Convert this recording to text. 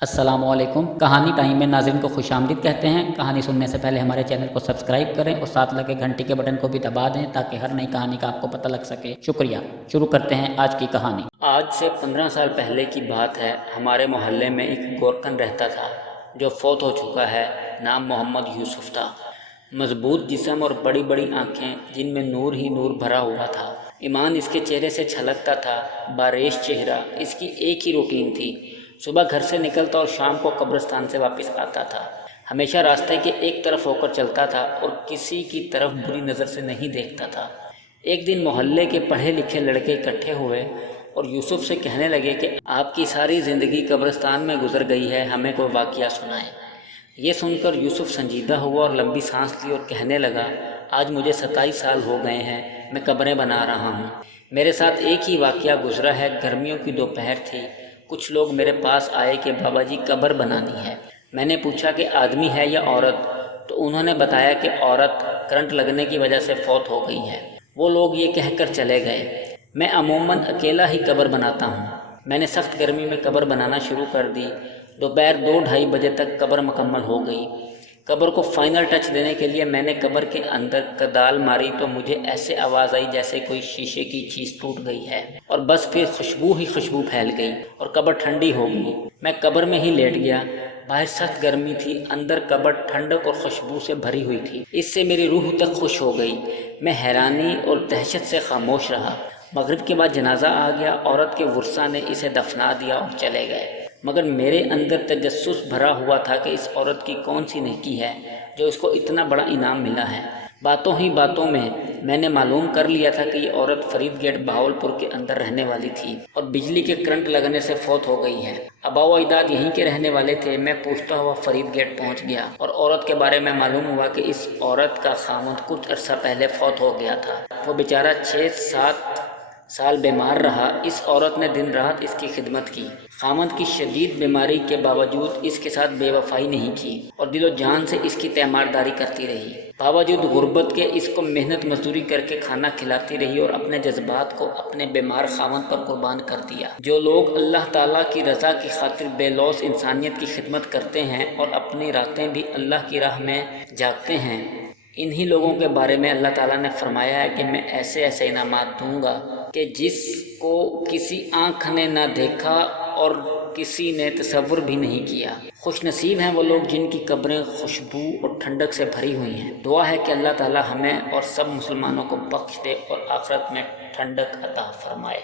अस्सलाम वालेकुम। कहानी टाइम में नाज़रीन को खुश आमदीद कहते हैं। कहानी सुनने से पहले हमारे चैनल को सब्सक्राइब करें और साथ लगे घंटी के बटन को भी दबा दें ताकि हर नई कहानी का आपको पता लग सके। शुक्रिया। शुरू करते हैं आज की कहानी। आज से 15 साल पहले की बात है। हमारे मोहल्ले में एक गोरकन रहता था जो फौत हो चुका है। नाम मोहम्मद यूसुफ था। मजबूत जिस्म और बड़ी बड़ी आँखें जिनमें नूर ही नूर भरा हुआ था। ईमान इसके चेहरे से छलकता था। बारेश चेहरा। इसकी एक ही रूटीन थी, सुबह घर से निकलता और शाम को कब्रिस्तान से वापस आता था। हमेशा रास्ते के एक तरफ होकर चलता था और किसी की तरफ बुरी नज़र से नहीं देखता था। एक दिन मोहल्ले के पढ़े लिखे लड़के इकट्ठे हुए और यूसुफ से कहने लगे कि आपकी सारी ज़िंदगी कब्रिस्तान में गुजर गई है, हमें कोई वाक़या सुनाएं। ये सुनकर यूसुफ संजीदा हुआ और लंबी सांस ली और कहने लगा, आज मुझे 27 साल हो गए हैं, मैं कब्रें बना रहा हूँ। मेरे साथ एक ही वाक़या गुजरा है। गर्मियों की दोपहर थी। कुछ लोग मेरे पास आए कि बाबा जी कब्र बनानी है। मैंने पूछा कि आदमी है या औरत, तो उन्होंने बताया कि औरत करंट लगने की वजह से फौत हो गई है। वो लोग ये कहकर चले गए। मैं अमूमन अकेला ही कब्र बनाता हूँ। मैंने सख्त गर्मी में कब्र बनाना शुरू कर दी। दोपहर 2-2:30 बजे तक कब्र मुकम्मल हो गई। कब्र को फाइनल टच देने के लिए मैंने कब्र के अंदर कदाल मारी तो मुझे ऐसे आवाज़ आई जैसे कोई शीशे की चीज़ टूट गई है, और बस फिर खुशबू ही खुशबू फैल गई और कब्र ठंडी हो गई। मैं कब्र में ही लेट गया। बाहर सख्त गर्मी थी, अंदर कब्र ठंडक और खुशबू से भरी हुई थी। इससे मेरी रूह तक खुश हो गई। मैं हैरानी और दहशत से खामोश रहा। मगरिब के बाद जनाजा आ गया। औरत के वर्सा ने इसे दफना दिया और चले गए, मगर मेरे अंदर तजस्सुस भरा हुआ था कि इस औरत की कौन सी नेकी है जो इसको इतना बड़ा इनाम मिला है। बातों ही बातों में मैंने मालूम कर लिया था कि ये औरत फरीद गेट बहावलपुर के अंदर रहने वाली थी और बिजली के करंट लगने से फौत हो गई है। आबा व अजदाद यहीं के रहने वाले थे। मैं पूछता हुआ फरीद गेट पहुंच गया और औरत के बारे में मालूम हुआ कि इस औरत का खामद कुछ अरसा पहले फौत हो गया था। वो बेचारा 6-7 साल बीमार रहा। इस औरत ने दिन रात इसकी खिदमत की। खामद की शदीद बीमारी के बावजूद इसके साथ बेवफाई नहीं की और दिलो जान से इसकी तैमारदारी करती रही। बावजूद गुर्बत के इसको मेहनत मजदूरी करके खाना खिलाती रही और अपने जज्बात को अपने बीमार खामद पर कुर्बान कर दिया। जो लोग अल्लाह ताला की रज़ा की खातिर बेलौस इंसानियत की खिदमत करते हैं और अपनी रातें भी अल्लाह की राह में जागते हैं, इन्हीं लोगों के बारे में अल्लाह ताला ने फरमाया है कि मैं ऐसे ऐसे इनामात दूंगा कि जिसको किसी आँख ने ना देखा और किसी ने तसव्वुर भी नहीं किया। खुश नसीब हैं वो लोग जिनकी कब्रें खुशबू और ठंडक से भरी हुई हैं। दुआ है कि अल्लाह ताला हमें और सब मुसलमानों को बख्श दे और आखिरत में ठंडक अता फरमाए।